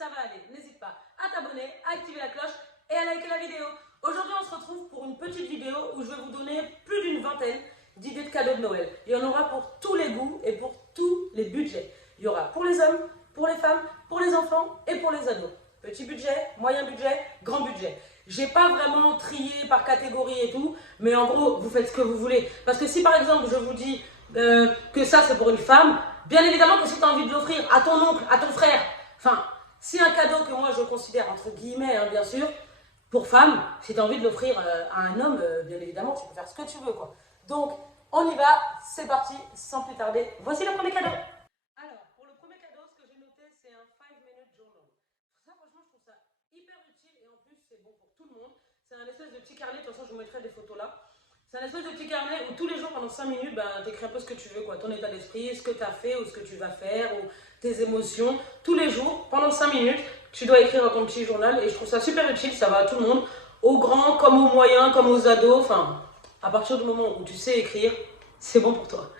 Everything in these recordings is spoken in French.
ça va aller. N'hésite pas à t'abonner, à activer la cloche et à liker la vidéo. Aujourd'hui, on se retrouve pour une petite vidéo où je vais vous donner plus d'une vingtaine d'idées de cadeaux de Noël. Il y en aura pour tous les goûts et pour tous les budgets. Il y aura pour les hommes, pour les femmes, pour les enfants et pour les ados. Petit budget, moyen budget, grand budget. J'ai pas vraiment trié par catégorie et tout, mais en gros, vous faites ce que vous voulez. Parce que si par exemple, je vous dis que ça c'est pour une femme, bien évidemment que si tu as envie de l'offrir à ton oncle, à ton frère, enfin, si un cadeau que moi je considère entre guillemets, hein, bien sûr, pour femme, si tu as envie de l'offrir à un homme, bien évidemment, tu peux faire ce que tu veux, quoi. Donc, on y va, c'est parti, sans plus tarder. Voici le premier cadeau. Alors, pour le premier cadeau, ce que j'ai noté, c'est un 5-minute journal. Ça, franchement, je trouve ça hyper utile et en plus, c'est bon pour tout le monde. C'est un espèce de petit carnet, de toute façon, je vous mettrai des photos là. C'est un espèce de petit carnet où tous les jours, pendant 5 minutes, ben, tu écris un peu ce que tu veux, quoi. Ton état d'esprit, ce que tu as fait ou ce que tu vas faire, ou tes émotions. Tous les jours, pendant 5 minutes, tu dois écrire dans ton petit journal et je trouve ça super utile, ça va à tout le monde, aux grands comme aux moyens, comme aux ados, enfin, à partir du moment où tu sais écrire, c'est bon pour toi.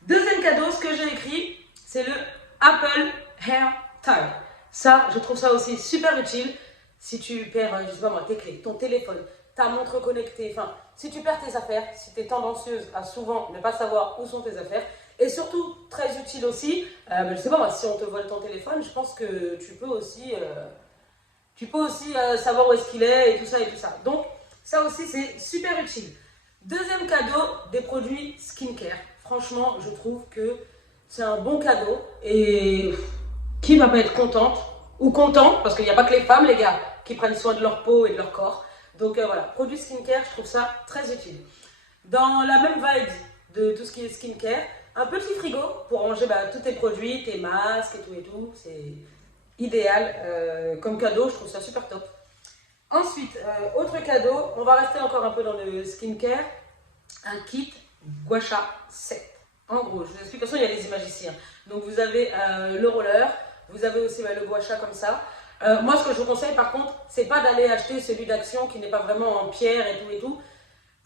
Deuxième cadeau, ce que j'ai écrit, c'est le Apple Hair Tag. Ça, je trouve ça aussi super utile si tu perds, je sais pas moi, tes clés, ton téléphone, ta montre connectée, enfin, si tu perds tes affaires, si tu es tendancieuse à souvent ne pas savoir où sont tes affaires, et surtout, très utile aussi, je sais pas moi, si on te vole ton téléphone, je pense que tu peux aussi savoir où est-ce qu'il est et tout ça et tout ça. Donc, ça aussi, c'est super utile. Deuxième cadeau, des produits skincare. Franchement, je trouve que c'est un bon cadeau et qui va pas être contente ou content, parce qu'il n'y a pas que les femmes, les gars, qui prennent soin de leur peau et de leur corps. Donc voilà, produits skincare, je trouve ça très utile. Dans la même vibe de tout ce qui est skincare, un petit frigo pour ranger tous tes produits, tes masques et tout, c'est idéal comme cadeau, je trouve ça super top. Ensuite, autre cadeau, on va rester encore un peu dans le skincare, un kit Gua Sha 7. En gros, je vous explique, de toute façon il y a les images ici. Hein. Donc vous avez le roller, vous avez aussi le Gua Sha comme ça. Moi ce que je vous conseille par contre, c'est pas d'aller acheter celui d'Action qui n'est pas vraiment en pierre et tout.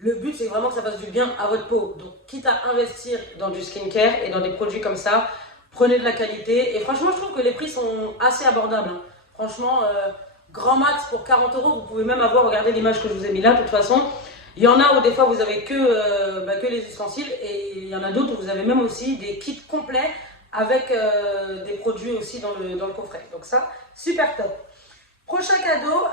Le but, c'est vraiment que ça fasse du bien à votre peau. Donc, quitte à investir dans du skincare et dans des produits comme ça, prenez de la qualité. Et franchement, je trouve que les prix sont assez abordables. Hein. Franchement, grand max pour 40 €, vous pouvez même avoir, regardez l'image que je vous ai mis là, de toute façon. Il y en a où des fois, vous avez que les ustensiles. Et il y en a d'autres où vous avez même aussi des kits complets avec des produits aussi dans le coffret. Donc ça, super top. Prochain cadeau,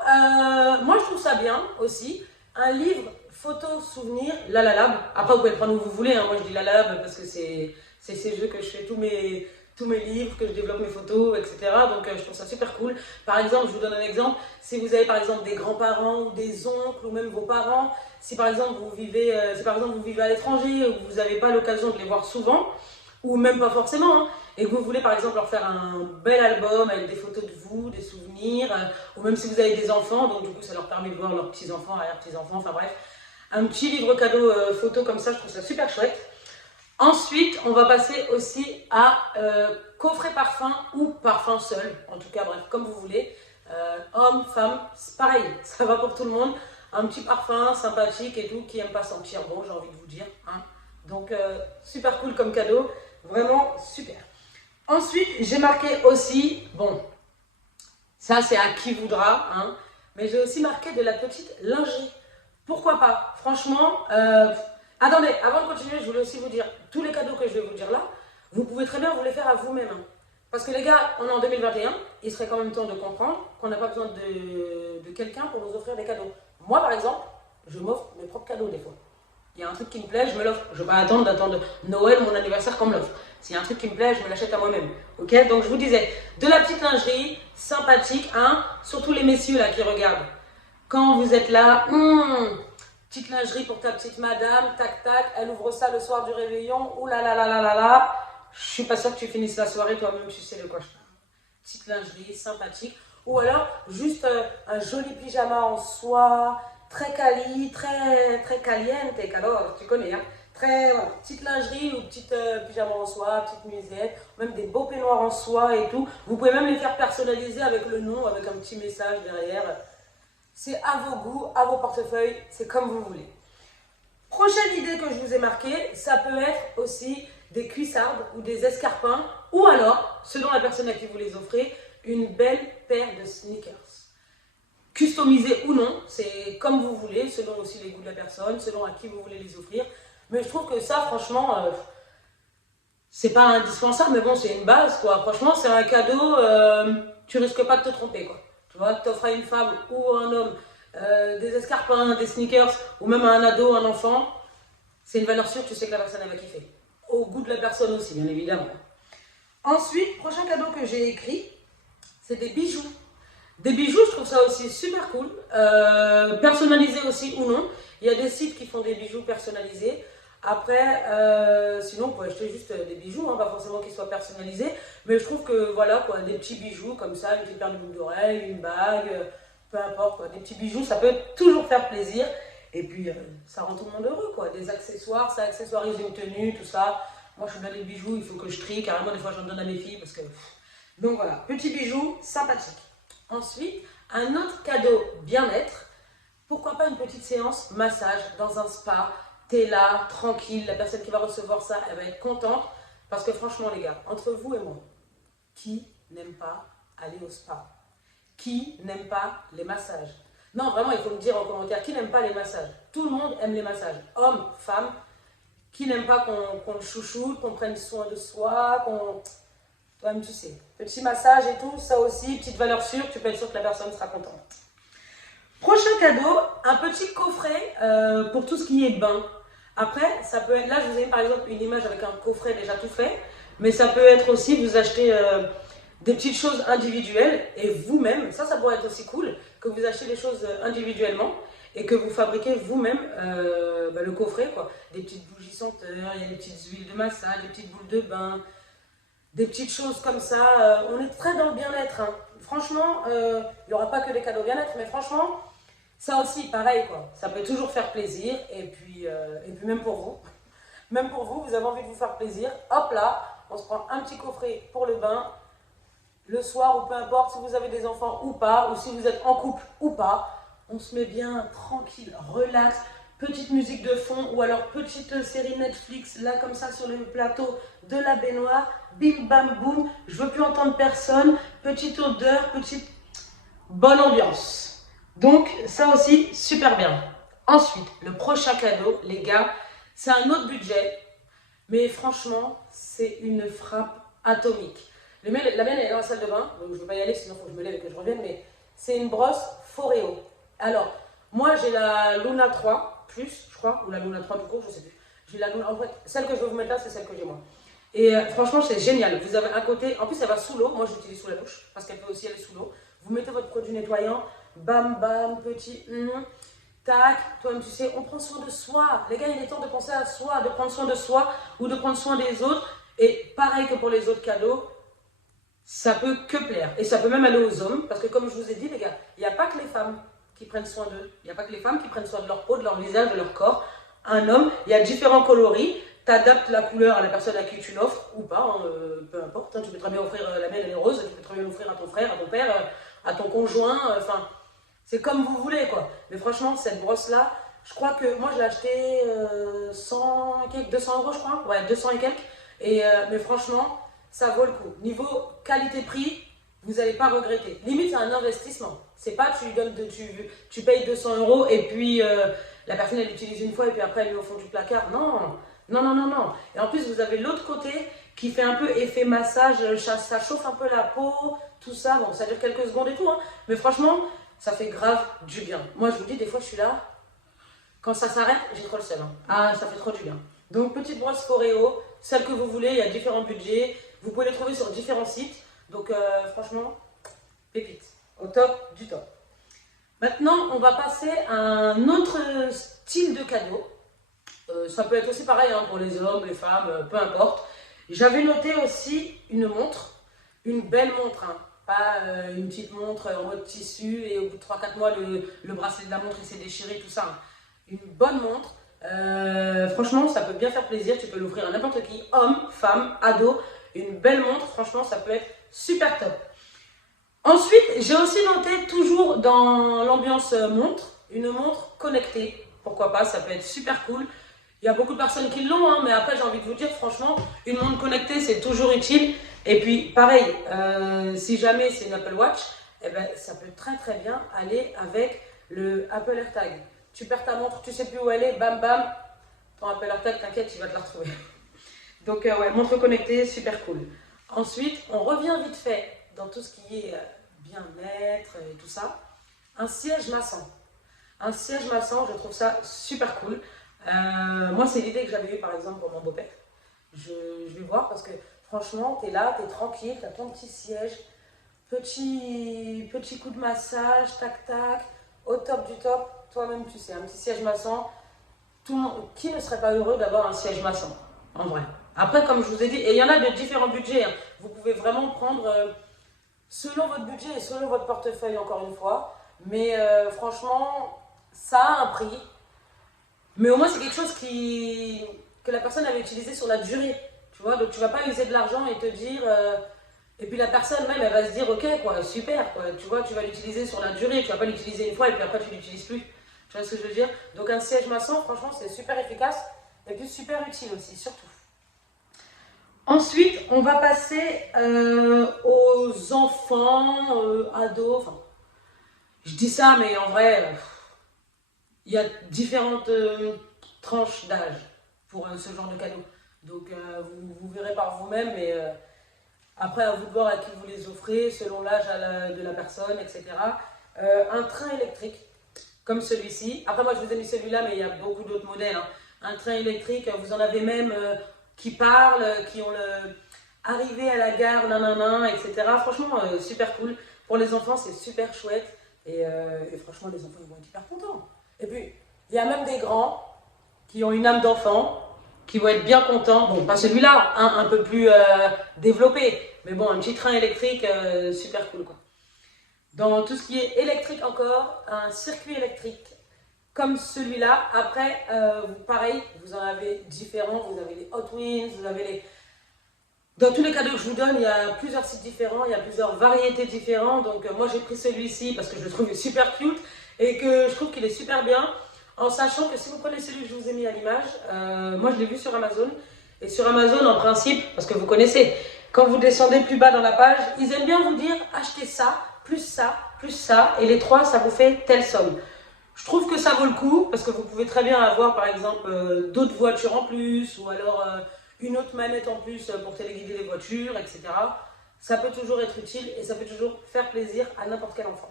moi je trouve ça bien aussi. Un livre photo souvenir Lalalab. Après vous pouvez le prendre où vous voulez, hein. Moi je dis Lalalab parce que c'est ces jeux que je fais tous mes livres, que je développe mes photos, etc. Donc je trouve ça super cool. Par exemple, je vous donne un exemple, si vous avez par exemple des grands-parents ou des oncles ou même vos parents, si par exemple vous vivez, à l'étranger ou que vous n'avez pas l'occasion de les voir souvent, ou même pas forcément, hein, et que vous voulez par exemple leur faire un bel album avec des photos de vous, des souvenirs, ou même si vous avez des enfants, donc du coup ça leur permet de voir leurs petits-enfants, arrière-petits-enfants, enfin bref, un petit livre cadeau photo comme ça, je trouve ça super chouette. Ensuite, on va passer aussi à coffret parfum ou parfum seul, en tout cas bref, comme vous voulez, homme, femme, c'est pareil, ça va pour tout le monde, un petit parfum sympathique et tout, qui aime pas sentir bon, j'ai envie de vous dire, hein. Donc super cool comme cadeau. Vraiment super. Ensuite, j'ai marqué aussi, bon, ça c'est à qui voudra, hein, mais j'ai aussi marqué de la petite lingerie. Pourquoi pas? Franchement, attendez, avant de continuer, je voulais aussi vous dire, tous les cadeaux que je vais vous dire là, vous pouvez très bien vous les faire à vous-même. Hein. Parce que les gars, on est en 2021, il serait quand même temps de comprendre qu'on n'a pas besoin de quelqu'un pour nous offrir des cadeaux. Moi par exemple, je m'offre mes propres cadeaux des fois. Il y a un truc qui me plaît, je me l'offre. Je ne vais pas d'attendre Noël, mon anniversaire qu'on me l'offre. S'il y a un truc qui me plaît, je me l'achète à moi-même. Ok? Donc je vous disais, de la petite lingerie, sympathique, hein? Surtout les messieurs là qui regardent. Quand vous êtes là, petite lingerie pour ta petite madame, tac tac, elle ouvre ça le soir du réveillon, ouh là là là là là là. Je suis pas sûre que tu finisses la soirée toi-même, tu sais de quoi je parle. Petite lingerie, sympathique. Ou alors, juste un joli pyjama en soie, très quali, très caliente, alors tu connais, hein. Très, voilà, petite lingerie ou petite pyjama en soie, petite nuisette, même des beaux peignoirs en soie et tout. Vous pouvez même les faire personnaliser avec le nom, avec un petit message derrière. C'est à vos goûts, à vos portefeuilles, c'est comme vous voulez. Prochaine idée que je vous ai marquée, ça peut être aussi des cuissardes ou des escarpins, ou alors, selon la personne à qui vous les offrez, une belle paire de sneakers. Customisés ou non, c'est comme vous voulez, selon aussi les goûts de la personne, selon à qui vous voulez les offrir. Mais je trouve que ça, franchement, c'est pas indispensable, mais bon, c'est une base, quoi. Franchement, c'est un cadeau, tu risques pas de te tromper, quoi. Tu vois, tu offres à une femme ou à un homme des escarpins, des sneakers, ou même à un ado, un enfant, c'est une valeur sûre, tu sais que la personne, elle va kiffer. Au goût de la personne aussi, bien évidemment. Ensuite, prochain cadeau que j'ai écrit, c'est des bijoux. Des bijoux, je trouve ça aussi super cool. Personnalisés aussi ou non. Il y a des sites qui font des bijoux personnalisés. Après, sinon, vous pouvez acheter juste des bijoux, hein, pas forcément qu'ils soient personnalisés. Mais je trouve que, voilà, quoi, des petits bijoux comme ça, une petite paire de boucles d'oreilles, une bague, peu importe, quoi, des petits bijoux, ça peut toujours faire plaisir. Et puis, ça rend tout le monde heureux, quoi. Des accessoires, ça accessoirise une tenue, tout ça. Moi, je suis dans les bijoux, il faut que je trie. Carrément, des fois, j'en donne à mes filles parce que... Donc voilà, petits bijoux, sympathiques. Ensuite, un autre cadeau bien-être. Pourquoi pas une petite séance massage dans un spa. T'es là, tranquille, la personne qui va recevoir ça, elle va être contente. Parce que franchement, les gars, entre vous et moi, qui n'aime pas aller au spa? Qui n'aime pas les massages? Non, vraiment, il faut me dire en commentaire, qui n'aime pas les massages? Tout le monde aime les massages, hommes, femmes. Qui n'aime pas qu'on le chouchoute, qu'on prenne soin de soi, qu'on... Toi-même, tu sais. Petit massage et tout, ça aussi, petite valeur sûre, tu peux être sûr que la personne sera contente. Prochain cadeau, un petit coffret pour tout ce qui est bain. Après, ça peut être, là je vous ai mis par exemple une image avec un coffret déjà tout fait, mais ça peut être aussi, vous achetez des petites choses individuelles et vous-même, ça pourrait être aussi cool, que vous achetez des choses individuellement et que vous fabriquez vous-même le coffret, quoi. Des petites bougies senteurs, il y a des petites huiles de massage, des petites boules de bain, des petites choses comme ça. On est très dans le bien-être, hein. Franchement, il n'y aura pas que des cadeaux bien-être, mais franchement, ça aussi, pareil, quoi. Ça peut toujours faire plaisir. Et puis même pour vous. Même pour vous, vous avez envie de vous faire plaisir. Hop là, on se prend un petit coffret pour le bain. Le soir, ou peu importe, si vous avez des enfants ou pas, ou si vous êtes en couple ou pas, on se met bien tranquille, relax. Petite musique de fond ou alors petite série Netflix, là comme ça sur le plateau de la baignoire. Bim bam boum, je veux plus entendre personne. Petite odeur, petite bonne ambiance. Donc ça aussi, super bien. Ensuite, le prochain cadeau, les gars, c'est un autre budget. Mais franchement, c'est une frappe atomique. La mienne, elle est dans la salle de bain, donc je ne veux pas y aller, sinon il faut que je me lève et que je revienne. Mais c'est une brosse Foreo. Alors, moi j'ai la Luna 3 Plus, je crois, ou la Luna 3 tout court, je sais plus. J'ai la Luna, en fait, celle que je vais vous mettre là, c'est celle que j'ai moi. Et franchement, c'est génial. Vous avez un côté, en plus, elle va sous l'eau. Moi, j'utilise sous la douche parce qu'elle peut aussi aller sous l'eau. Vous mettez votre produit nettoyant, bam, bam, petit, tac. Toi-même, tu sais, on prend soin de soi. Les gars, il est temps de penser à soi, de prendre soin de soi ou de prendre soin des autres. Et pareil que pour les autres cadeaux, ça peut que plaire. Et ça peut même aller aux hommes parce que, comme je vous ai dit, les gars, il n'y a pas que les femmes qui prennent soin d'eux. Il n'y a pas que les femmes qui prennent soin de leur peau, de leur visage, de leur corps. Un homme, il y a différents coloris. Tu adaptes la couleur à la personne à qui tu l'offres ou pas, hein, peu importe. Hein, tu peux très bien offrir la mienne, elle est rose. Tu peux très bien l'offrir à ton frère, à ton père, à ton conjoint. Enfin, c'est comme vous voulez, quoi. Mais franchement, cette brosse-là, je crois que moi, je l'ai achetée 100 et quelques, 200 euros, je crois. Ouais, 200 et quelques. Mais franchement, ça vaut le coup. Niveau qualité-prix, vous n'allez pas regretter. Limite, c'est un investissement. C'est pas tu payes 200 euros et puis la personne elle l'utilise une fois et puis après elle est au fond du placard. Non, non, non, non, non. Et en plus, vous avez l'autre côté qui fait un peu effet massage, ça chauffe un peu la peau, tout ça. Bon, ça dure quelques secondes et tout, hein. Mais franchement, ça fait grave du bien. Moi, je vous dis, des fois, je suis là. Quand ça s'arrête, j'ai trop le seum, hein. Ah, ça fait trop du bien. Donc, petite brosse Foreo, celle que vous voulez, il y a différents budgets. Vous pouvez les trouver sur différents sites. Donc, franchement, pépite. Au top du top. Maintenant, on va passer à un autre style de cadeau. Ça peut être aussi pareil hein, pour les hommes, les femmes, peu importe. J'avais noté aussi une montre, une belle montre. Hein. Pas une petite montre en mode tissu et au bout de 3-4 mois, le bracelet de la montre il s'est déchiré, tout ça. Hein. Une bonne montre. Franchement, ça peut bien faire plaisir. Tu peux l'offrir à n'importe qui, homme, femme, ado. Une belle montre, franchement, ça peut être super top. Ensuite, j'ai aussi noté, toujours dans l'ambiance montre, une montre connectée. Pourquoi pas, ça peut être super cool. Il y a beaucoup de personnes qui l'ont, hein, mais après j'ai envie de vous dire, franchement, une montre connectée c'est toujours utile. Et puis pareil, si jamais c'est une Apple Watch, eh ben, ça peut très très bien aller avec le Apple AirTag. Tu perds ta montre, tu sais plus où elle est, bam bam, ton Apple AirTag, t'inquiète, tu vas te la retrouver. Donc ouais, montre connectée, super cool. Ensuite, on revient vite fait dans tout ce qui est bien-être et tout ça. Un siège massant. Un siège massant, je trouve ça super cool. Moi, c'est l'idée que j'avais eue par exemple pour mon beau-père. Je vais voir parce que franchement, tu es là, tu es tranquille, tu as ton petit siège, petit coup de massage, tac tac, au top du top. Toi-même, tu sais, un petit siège massant. Tout le monde, qui ne serait pas heureux d'avoir un siège massant, en vrai. Après, comme je vous ai dit, et il y en a de différents budgets, hein. Vous pouvez vraiment prendre selon votre budget et selon votre portefeuille, encore une fois. Mais franchement, ça a un prix. Mais au moins, c'est quelque chose que la personne avait utilisé sur la durée. Tu vois, donc tu vas pas user de l'argent et te dire. Et puis la personne même, elle va se dire, ok, quoi, super, quoi. Tu vois, tu vas l'utiliser sur la durée. Tu vas pas l'utiliser une fois et puis après, tu l'utilises plus. Tu vois ce que je veux dire? Donc un siège maçon, franchement, c'est super efficace et puis super utile aussi, surtout. Ensuite, on va passer aux enfants, ados. Enfin, je dis ça, mais en vrai, il y a différentes tranches d'âge pour ce genre de cadeau. Donc, vous verrez par vous-même, mais après, à vous de voir à qui vous les offrez, selon l'âge de la personne, etc. Un train électrique, comme celui-ci. Après, moi, je vous ai mis celui-là, mais il y a beaucoup d'autres modèles, hein. Un train électrique, vous en avez même qui parlent, qui ont le arrivé à la gare, nanana, etc. Franchement, super cool. Pour les enfants, c'est super chouette. Et franchement, les enfants ils vont être hyper contents. Et puis, il y a même des grands qui ont une âme d'enfant, qui vont être bien contents. Bon, pas celui-là, un peu plus développé. Mais bon, un petit train électrique, super cool, quoi. Dans tout ce qui est électrique encore, un circuit électrique comme celui-là. Après, pareil, vous en avez différents. Vous avez les Hot Wheels, vous avez les... Dans tous les cadeaux que je vous donne, il y a plusieurs sites différents, il y a plusieurs variétés différentes. Donc moi, j'ai pris celui-ci parce que je le trouve super cute et que je trouve qu'il est super bien. En sachant que si vous prenez celui que je vous ai mis à l'image, moi, je l'ai vu sur Amazon. Et sur Amazon, en principe, parce que vous connaissez, quand vous descendez plus bas dans la page, ils aiment bien vous dire achetez ça, plus ça, et les trois, ça vous fait telle somme. Je trouve que ça vaut le coup, parce que vous pouvez très bien avoir, par exemple, d'autres voitures en plus, ou alors une autre manette en plus pour téléguider les voitures, etc. Ça peut toujours être utile, et ça peut toujours faire plaisir à n'importe quel enfant.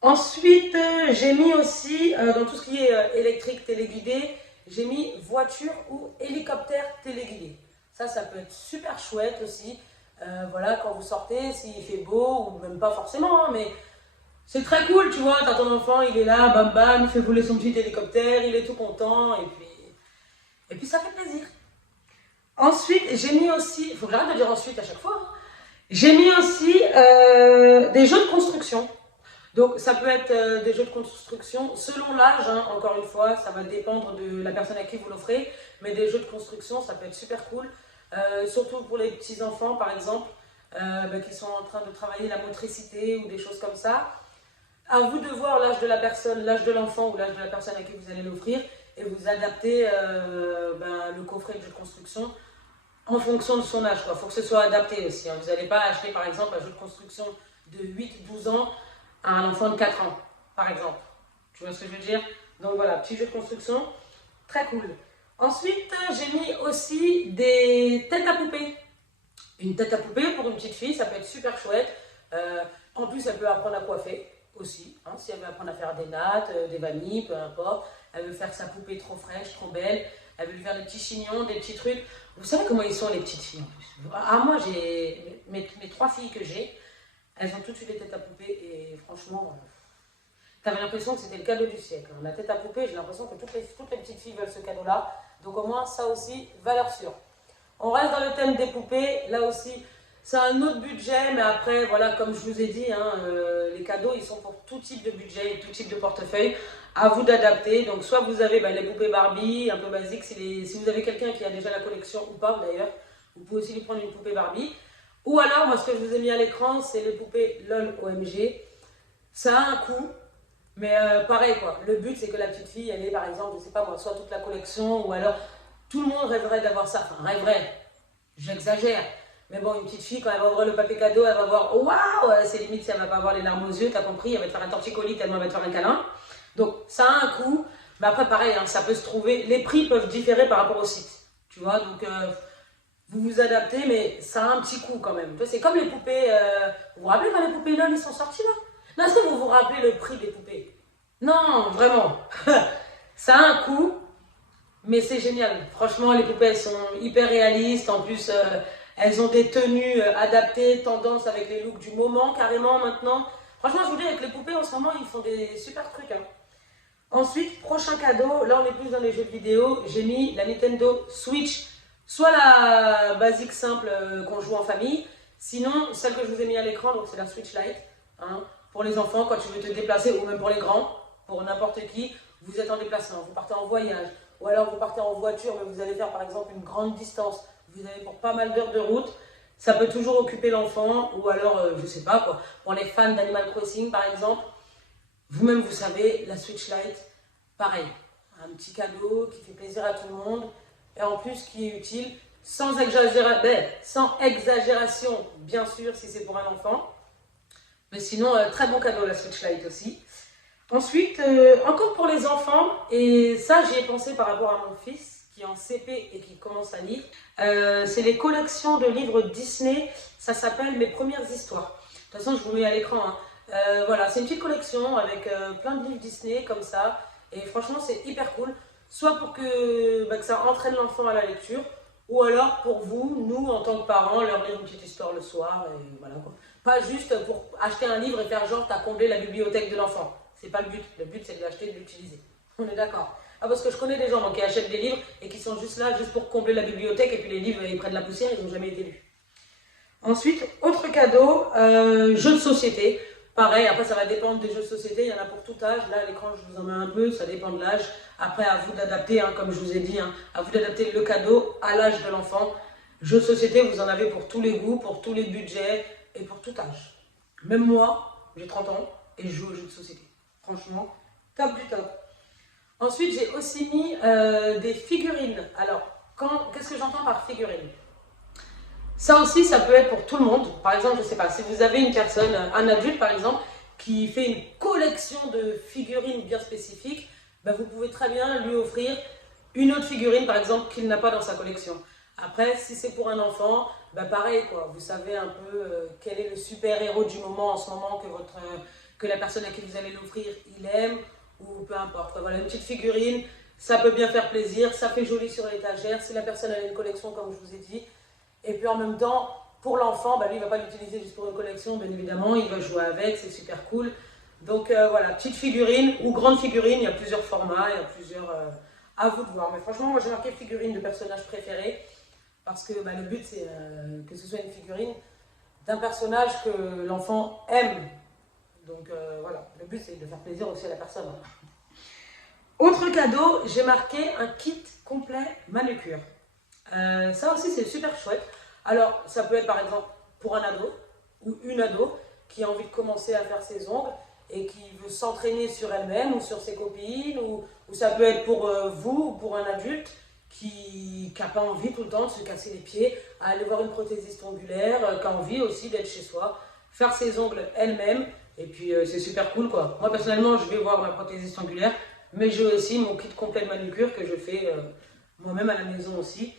Ensuite, j'ai mis aussi, dans tout ce qui est électrique téléguidé, j'ai mis voiture ou hélicoptère téléguidé. Ça peut être super chouette aussi. Voilà, quand vous sortez, s'il fait beau, ou même pas forcément, hein, mais c'est très cool, tu vois. T'as ton enfant, il est là, bam bam, il fait voler son petit hélicoptère, il est tout content, et puis ça fait plaisir. Ensuite, j'ai mis aussi, il faut que j'arrête de dire ensuite à chaque fois, hein. J'ai mis aussi des jeux de construction. Donc ça peut être des jeux de construction selon l'âge, hein, encore une fois, ça va dépendre de la personne à qui vous l'offrez, mais des jeux de construction, ça peut être super cool, surtout pour les petits enfants par exemple, qui sont en train de travailler la motricité ou des choses comme ça. À vous de voir l'âge de la personne, l'âge de l'enfant ou l'âge de la personne à qui vous allez l'offrir et vous adapter le coffret de jeu de construction en fonction de son âge. Il faut que ce soit adapté aussi, hein. Vous n'allez pas acheter par exemple un jeu de construction de 8-12 ans à un enfant de 4 ans, par exemple. Tu vois ce que je veux dire? Donc voilà, petit jeu de construction, très cool. Ensuite, j'ai mis aussi des têtes à poupée. Une tête à poupée pour une petite fille, ça peut être super chouette. En plus, elle peut apprendre à coiffer aussi, hein, si elle veut apprendre à faire des nattes, des vanilles, peu importe. Elle veut faire sa poupée trop fraîche, trop belle. Elle veut lui faire des petits chignons, des petits trucs. Vous savez comment ils sont les petites filles en plus? Ah, moi, j'ai mes 3 filles que j'ai, elles ont toutes eu des têtes à poupée et franchement, t'avais l'impression que c'était le cadeau du siècle. La tête à poupée, j'ai l'impression que toutes les petites filles veulent ce cadeau-là. Donc au moins, ça aussi, valeur sûre. On reste dans le thème des poupées. Là aussi, c'est un autre budget, mais après, voilà, comme je vous ai dit, hein, les cadeaux, ils sont pour tout type de budget et tout type de portefeuille. À vous d'adapter. Donc soit vous avez les poupées Barbie, un peu basiques, si vous avez quelqu'un qui a déjà la collection ou pas d'ailleurs, vous pouvez aussi lui prendre une poupée Barbie. Ou alors, moi, ce que je vous ai mis à l'écran, c'est les poupées LOL OMG. Ça a un coût, Mais pareil quoi, le but c'est que la petite fille, elle ait par exemple, je sais pas moi, soit toute la collection, ou alors tout le monde rêverait d'avoir ça. Enfin, rêverait, j'exagère. Mais bon, une petite fille, quand elle va ouvrir le papier cadeau, elle va voir, oh, waouh, c'est limite si elle va pas avoir les larmes aux yeux, t'as compris, elle va te faire un torticolis tellement elle va te faire un câlin. Donc ça a un coût, mais après pareil, hein, ça peut se trouver, les prix peuvent différer par rapport au site. Tu vois, donc vous vous adaptez, mais ça a un petit coût quand même. C'est comme les poupées, vous vous rappelez quand les poupées LOL ils sont sortis là? Non, est-ce que vous vous rappelez le prix des poupées? Non, vraiment. Ça a un coût, mais c'est génial. Franchement, les poupées, elles sont hyper réalistes. En plus, elles ont des tenues adaptées, tendance avec les looks du moment, carrément maintenant. Franchement, je vous dis, avec les poupées, en ce moment, ils font des super trucs. Hein. Ensuite, prochain cadeau, là, on est plus dans les jeux de vidéo. J'ai mis la Nintendo Switch, soit la basique simple qu'on joue en famille, sinon, celle que je vous ai mis à l'écran, donc c'est la Switch Lite. Hein, pour les enfants, quand tu veux te déplacer, ou même pour les grands, pour n'importe qui, vous êtes en déplacement, vous partez en voyage, ou alors vous partez en voiture, mais vous allez faire par exemple une grande distance, vous avez pour pas mal d'heures de route, ça peut toujours occuper l'enfant, ou alors, je sais pas quoi, pour les fans d'Animal Crossing par exemple, vous-même vous savez, la Switch Lite, pareil, un petit cadeau qui fait plaisir à tout le monde, et en plus qui est utile, sans exagération, bien sûr, si c'est pour un enfant, mais sinon, très bon cadeau la Switch Lite aussi. Ensuite, encore pour les enfants, et ça j'y ai pensé par rapport à mon fils qui est en CP et qui commence à lire, c'est les collections de livres Disney, ça s'appelle Mes premières histoires. De toute façon, je vous mets à l'écran. Hein. Voilà, c'est une petite collection avec plein de livres Disney comme ça, et franchement c'est hyper cool, soit pour que ça entraîne l'enfant à la lecture, ou alors pour vous, nous en tant que parents, leur lire une petite histoire le soir, et voilà quoi. Pas juste pour acheter un livre et faire genre t'as comblé la bibliothèque de l'enfant. C'est pas le but c'est de l'acheter et de l'utiliser. On est d'accord. Ah parce que je connais des gens qui achètent des livres et qui sont juste là juste pour combler la bibliothèque et puis les livres ils prennent la poussière, ils n'ont jamais été lus. Ensuite, autre cadeau, jeux de société. Pareil, après ça va dépendre des jeux de société, il y en a pour tout âge. Là à l'écran je vous en mets un peu, ça dépend de l'âge. Après à vous d'adapter, hein, comme je vous ai dit, hein, à vous d'adapter le cadeau à l'âge de l'enfant. Jeux de société, vous en avez pour tous les goûts, pour tous les budgets et pour tout âge. Même moi, j'ai 30 ans et je joue aux jeux de société. Franchement, top du top. Ensuite, j'ai aussi mis des figurines. Alors, qu'est-ce que j'entends par figurines? Ça aussi, ça peut être pour tout le monde. Par exemple, je ne sais pas, si vous avez une personne, un adulte par exemple, qui fait une collection de figurines bien spécifiques, ben vous pouvez très bien lui offrir une autre figurine, par exemple, qu'il n'a pas dans sa collection. Après, si c'est pour un enfant, ben pareil, quoi. Vous savez un peu quel est le super-héros du moment en ce moment que la personne à qui vous allez l'offrir, il aime, ou peu importe. Voilà, une petite figurine, ça peut bien faire plaisir, ça fait joli sur l'étagère. Si la personne a une collection, comme je vous ai dit, et puis en même temps, pour l'enfant, bah lui, il ne va pas l'utiliser juste pour une collection, bien évidemment, il va jouer avec, c'est super cool. Donc voilà, petite figurine ou grande figurine, il y a plusieurs formats, il y a plusieurs... à vous de voir. Mais franchement, moi j'ai marqué figurine de personnage préféré, parce que le but c'est que ce soit une figurine d'un personnage que l'enfant aime. Donc voilà, le but c'est de faire plaisir aussi à la personne. Autre cadeau, j'ai marqué un kit complet manucure. Ça aussi c'est super chouette. Alors ça peut être par exemple pour un ado ou une ado qui a envie de commencer à faire ses ongles et qui veut s'entraîner sur elle-même ou sur ses copines, ou ça peut être pour vous ou pour un adulte qui n'a pas envie tout le temps de se casser les pieds, à aller voir une prothésiste ongulaire, qui a envie aussi d'être chez soi, faire ses ongles elle-même, et puis c'est super cool quoi. Moi personnellement je vais voir ma prothésiste ongulaire, mais j'ai aussi mon kit complet de manucure que je fais moi-même à la maison aussi.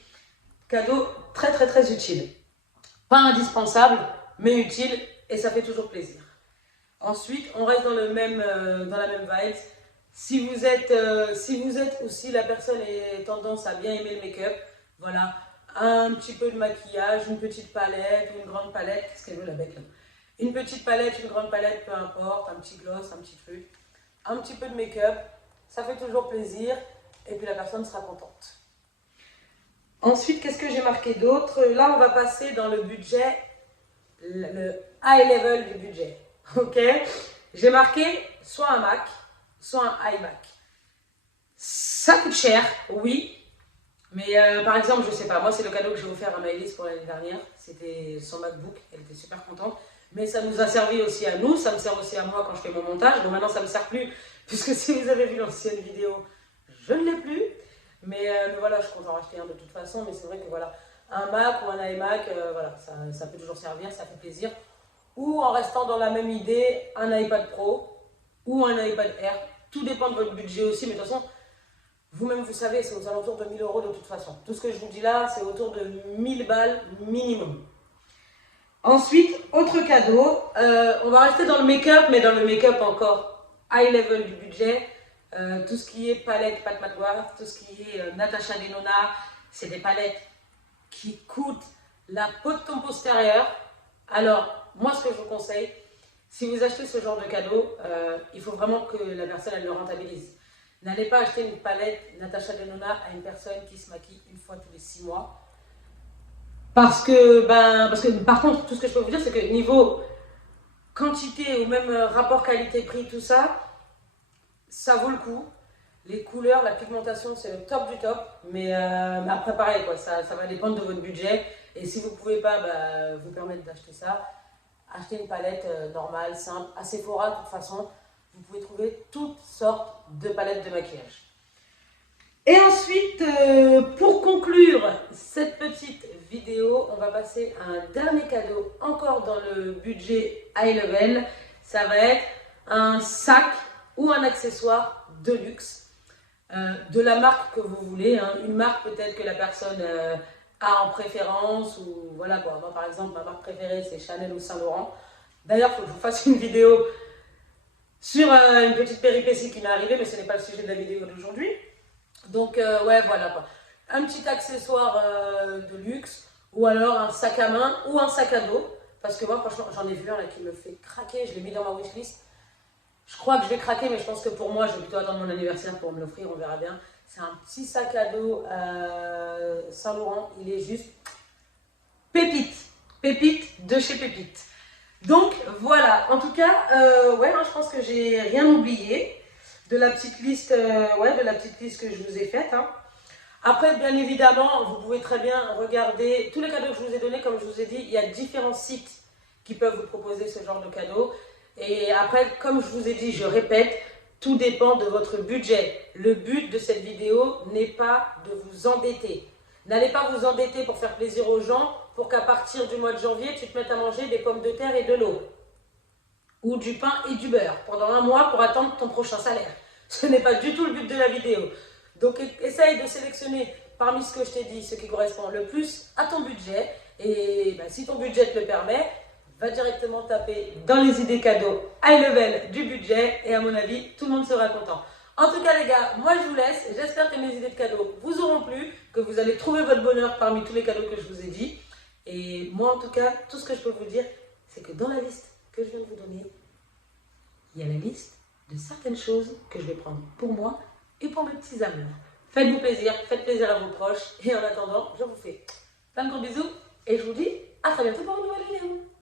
Cadeau très très très utile. Pas indispensable, mais utile, et ça fait toujours plaisir. Ensuite, on reste dans la même vibe. Si vous êtes aussi la personne et tendance à bien aimer le make-up, voilà, un petit peu de maquillage, une petite palette ou une grande palette, qu'est-ce qu'elle veut la bête là? Une petite palette, une grande palette, peu importe, un petit gloss, un petit truc, un petit peu de make-up, ça fait toujours plaisir et puis la personne sera contente. Ensuite, qu'est-ce que j'ai marqué d'autre? Là, on va passer dans le budget, le high level du budget. Ok? J'ai marqué soit un Mac, soit un iMac. Ça coûte cher, oui. Mais par exemple, je sais pas, moi c'est le cadeau que j'ai offert à Maëlys pour l'année dernière. C'était son MacBook, elle était super contente. mais ça nous a servi aussi à nous, ça me sert aussi à moi quand je fais mon montage. Donc maintenant, ça ne me sert plus, puisque si vous avez vu l'ancienne vidéo, je ne l'ai plus. Mais voilà, je compte en racheter un de toute façon, mais c'est vrai que voilà, un Mac ou un iMac, voilà, ça peut toujours servir, ça fait plaisir. Ou en restant dans la même idée, un iPad Pro ou un iPad Air. Tout dépend de votre budget aussi, mais de toute façon, vous-même vous savez, c'est aux alentours de 1000 euros de toute façon. Tout ce que je vous dis là, c'est autour de 1000 balles minimum. Ensuite, autre cadeau, on va rester dans le make-up, mais dans le make-up encore high level du budget. Tout ce qui est palette Pat McGrath, tout ce qui est Natasha Denona, c'est des palettes qui coûtent la peau de ton postérieur. Alors, moi, ce que je vous conseille, si vous achetez ce genre de cadeau, il faut vraiment que la personne elle le rentabilise. N'allez pas acheter une palette Natasha Denona à une personne qui se maquille une fois tous les 6 mois. Parce que par contre, tout ce que je peux vous dire, c'est que niveau quantité ou même rapport qualité-prix, tout ça, ça vaut le coup. Les couleurs, la pigmentation, c'est le top du top. Mais après, pareil, quoi, ça va dépendre de votre budget. Et si vous ne pouvez pas vous permettre d'acheter ça, achetez une palette normale, simple. À Sephora, de toute façon, vous pouvez trouver toutes sortes de palettes de maquillage. Et ensuite, pour conclure cette petite vidéo, on va passer à un dernier cadeau, encore dans le budget high level. Ça va être un sac ou un accessoire de luxe, de la marque que vous voulez, hein. Une marque peut-être que la personne a en préférence, ou voilà quoi. Moi par exemple, ma marque préférée c'est Chanel ou Saint Laurent. D'ailleurs, il faut que je vous fasse une vidéo sur une petite péripétie qui m'est arrivée, mais ce n'est pas le sujet de la vidéo d'aujourd'hui. Donc ouais, voilà quoi. Un petit accessoire de luxe, ou alors un sac à main ou un sac à dos. Parce que moi franchement j'en ai vu un là qui me fait craquer, je l'ai mis dans ma wishlist. Je crois que je vais craquer, mais je pense que pour moi, je vais plutôt attendre mon anniversaire pour me l'offrir, on verra bien. C'est un petit sac à dos Saint Laurent, il est juste pépite, pépite de chez Pépite. Donc voilà, en tout cas, ouais, je pense que j'ai rien oublié de la petite liste, de la petite liste que je vous ai faite. Hein. Après, bien évidemment, vous pouvez très bien regarder tous les cadeaux que je vous ai donnés. Comme je vous ai dit, il y a différents sites qui peuvent vous proposer ce genre de cadeaux. Et après, comme je vous ai dit, je répète, tout dépend de votre budget. Le but de cette vidéo n'est pas de vous endetter. N'allez pas vous endetter pour faire plaisir aux gens, pour qu'à partir du mois de janvier, tu te mettes à manger des pommes de terre et de l'eau. Ou du pain et du beurre pendant un mois pour attendre ton prochain salaire. Ce n'est pas du tout le but de la vidéo. Donc essaye de sélectionner parmi ce que je t'ai dit, ce qui correspond le plus à ton budget. Et si ton budget te le permet, va directement taper dans les idées cadeaux high level du budget. Et à mon avis, tout le monde sera content. En tout cas les gars, moi je vous laisse. J'espère que mes idées de cadeaux vous auront plu, que vous allez trouver votre bonheur parmi tous les cadeaux que je vous ai dit. Et moi en tout cas, tout ce que je peux vous dire, c'est que dans la liste que je viens de vous donner, il y a la liste de certaines choses que je vais prendre pour moi et pour mes petits amours. Faites-vous plaisir, faites plaisir à vos proches. Et en attendant, je vous fais plein de gros bisous et je vous dis à très bientôt pour une nouvelle vidéo.